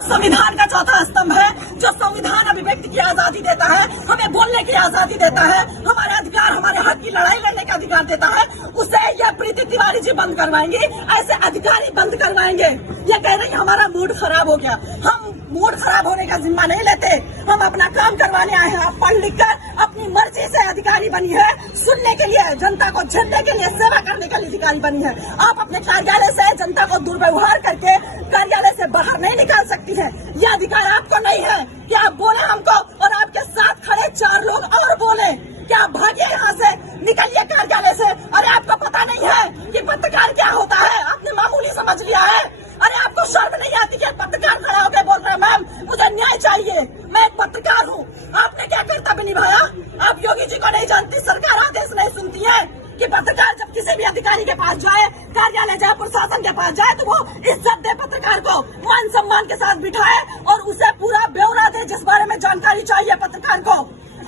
संविधान का चौथा स्तंभ है जो संविधान अभिव्यक्ति की आजादी देता है, हमें बोलने की आजादी देता है, हमारे अधिकार, हमारे हक की लड़ाई लड़ने का अधिकार देता है। उसे यह प्रीति तिवारी जी बंद करवाएंगी, ऐसे अधिकारी बंद करवाएंगे। ये कह रही हमारा मूड खराब हो गया। हम मूड खराब होने का जिम्मा नहीं लेते, हम अपना काम करवाने आए हैं। आप पढ़ लिख कर अपनी मर्जी से अधिकारी बनी है, सुनने के लिए, जनता को झेलने के लिए, सेवा करने के लिए अधिकारी बनी है। आप अपने कार्यालय से जनता को दुर्व्यवहार करके कार्यालय से बाहर नहीं निकाल सकती है। यह अधिकार आपको नहीं है कि आप बोले हमको और आपके साथ खड़े 4 लोग और बोले कि आप भागिए यहाँ से, निकलिए कार्यालय से। अरे आपको पता नहीं है कि पत्रकार क्या होता है? आपने मामूली समझ लिया है। अरे आपको शर्म नहीं आती कि पत्रकार खड़ा होकर बोल रहे हैं मैम मुझे न्याय चाहिए, मैं एक पत्रकार हूँ। आपने क्या कर्तव्य निभाया? आप योगी जी को नहीं जानती, सरकार आदेश नहीं सुनती है कि पत्रकार जब किसी भी अधिकारी के पास जाए, कार्यालय जाए, प्रशासन के पास जाए, तो वो इज्जत दे, पत्रकार को मान सम्मान के साथ बिठाए और उसे पूरा ब्यौरा दे जिस बारे में जानकारी चाहिए पत्रकार को।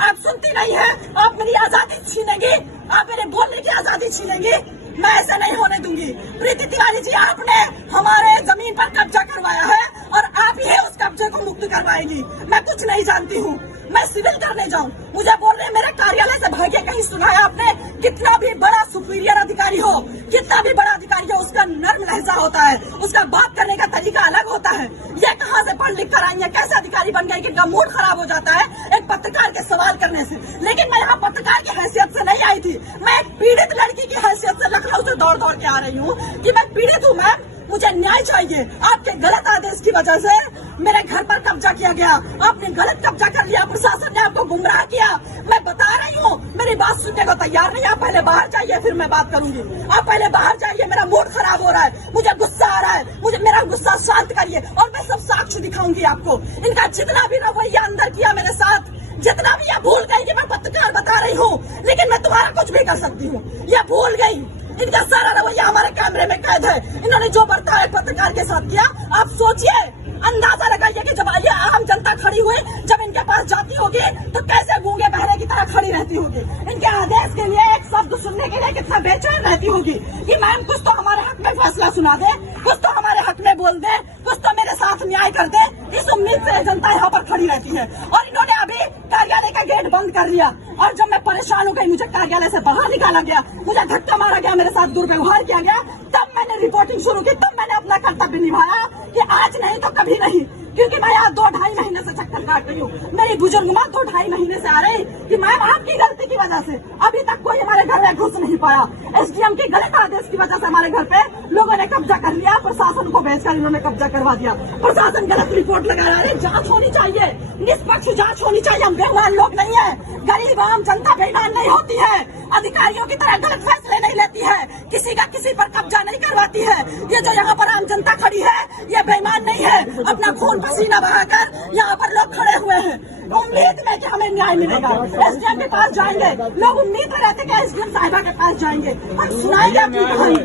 आप सुनती नहीं है, आप मेरी आजादी छीनेंगी, आप मेरे बोलने की आजादी छीनेंगी। मैं ऐसा नहीं होने दूंगी। प्रीति तिवारी जी, आपने हमारे जमीन पर कब्जा करवाया है और आप ही उस कब्जे को मुक्त करवाएंगी। मैं कुछ नहीं जानती हूँ, मैं सिविल करने जाऊँ, मुझे बोल रहे मेरे कार्यालय से भागे। कहीं सुना है आपने? कितना भी बड़ा सुपीरियर अधिकारी हो, कितना भी बड़ा अधिकारी हो, उसका नर्म लहजा होता है, उसका बात करने का तरीका अलग होता है। ये कहाँ से पढ़ लिख कर आई है? कैसे अधिकारी बन गए कि इनका मूड खराब हो जाता है एक पत्रकार के सवाल करने से? लेकिन मैं यहाँ पत्रकार की हैसियत से नहीं आई थी, मैं एक पीड़ित लड़की की हैसियत से लखनऊ से दौड़ दौड़ के आ रही हूँ कि मैं पीड़ित हूँ मैम, मुझे न्याय चाहिए। आपके गलत आदेश की वजह से मेरे घर पर कब्जा किया गया, आपने गलत कब्जा कर लिया, प्रशासन ने आपको गुमराह किया। मैं बता रही हूँ, मेरी बात सुनने को तैयार नहीं। आप पहले बाहर जाइए, फिर मैं बात करूंगी। आप पहले बाहर जाइए, मेरा मूड खराब हो रहा है, मुझे गुस्सा आ रहा है, मुझे मेरा गुस्सा शांत करिए और मैं सब साक्ष्य दिखाऊंगी आपको। इनका जितना भी रवैया अंदर किया मेरे साथ, जितना भी यह भूल गई कि मैं पत्रकार बता रही हूँ, लेकिन मैं तुम्हारा कुछ भी कर सकती हूँ, यह भूल गई। इनका सारा रवैया हमारे कैमरे में कैद है। इन्होंने जो बर्ताव पत्रकार के साथ किया, आप सोचिए, अंदाजा लगाइए कि जब ये आम जनता खड़ी हुई, जब इनके पास जाती होगी तो कैसे गूंगे बहरे की तरह खड़ी रहती होगी। इनके आदेश के लिए एक शब्द सुनने के लिए कितना बेचैन रहती होगी कि मैम कुछ तो हमारे हक में फैसला सुना दे, कुछ तो हमारे हक में बोल दे, कुछ तो मेरे साथ न्याय कर दे। इस उम्मीद से जनता यहाँ पर खड़ी रहती है। और इन्होंने अभी कार्यालय का गेट बंद कर लिया और जब मैं परेशान हो गई, मुझे कार्यालय से बाहर निकाला गया, मुझे धक्का मारा गया, मेरे साथ दुर्व्यवहार किया गया, तब मैंने रिपोर्टिंग शुरू की, तब मैंने अपना कर्तव्य निभाया कि आज नहीं तो कभी नहीं। क्योंकि मैं यहाँ 2-2.5 महीने से चक्कर काट रही हूँ। मेरी बुजुर्ग माँ 2-2.5 महीने से आ रही कि मैम आपकी गलती की वजह से अभी तक कोई हमारे घर में घुस नहीं पाया। एसडीएम के गलत आदेश की वजह से हमारे घर पे लोगों ने कब्जा कर लिया, प्रशासन को भेजकर इन्होंने कब्जा करवा दिया। प्रशासन गलत रिपोर्ट लगा रहा है। जांच होनी चाहिए, निष्पक्ष जांच होनी चाहिए। हम बेईमान लोग नहीं है, गरीब आम जनता बेईमान नहीं होती है, अधिकारियों की तरह गलत फैसले नहीं लेती है, किसी का किसी पर कब्जा नहीं करवाती है। ये जो यहाँ पर आम जनता खड़ी है, ये बेईमान नहीं है, अपना खून पसीना बहाकर यहाँ पर लोग खड़े हुए हैं उम्मीद में कि हमें न्याय मिलेगा। एसडीएम के पास जाएंगे, लोग उम्मीद में रहते कि एसडीएम साहिबा के पास जाएंगे, हम सुनाएंगे अपनी कहानी।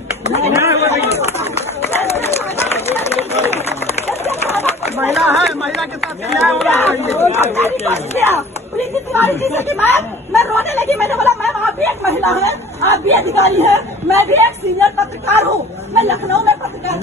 महिला है, महिला के साथ न्याय होना चाहिए। प्रीति तिवारी जी से कि मैं रोने लगी। मैंने बोला मैम आप भी एक महिला है, आप भी अधिकारी है, मैं भी एक सीनियर पत्रकार हूँ, मैं लखनऊ में पत्रकार